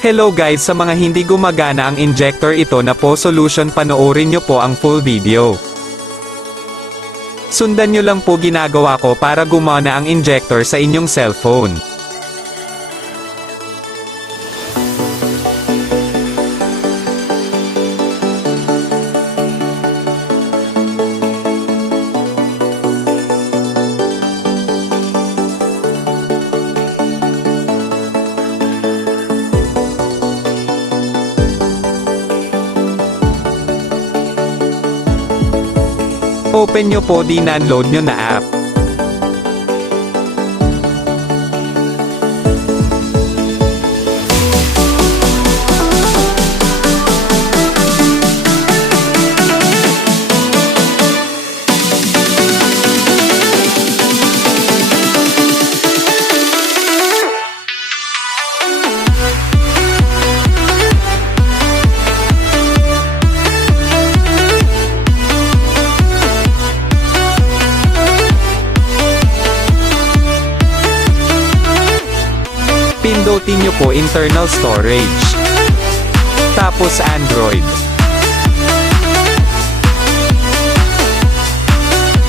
Hello guys, sa mga hindi gumagana ang injector ito na po solution, panoorin nyo po ang full video. Sundan nyo lang po ginagawa ko para gumana ang injector sa inyong cellphone. Open nyo po di download nyo na app. Pindutin nyo po internal storage. Tapos Android.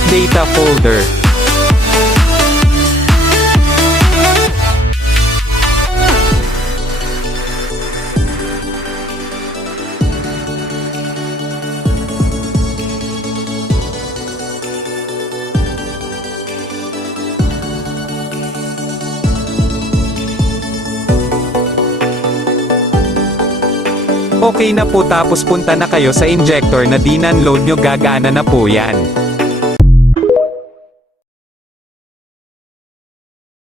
Data folder. Okay na po, tapos punta na kayo sa injector na di download nyo, gagana na po yan.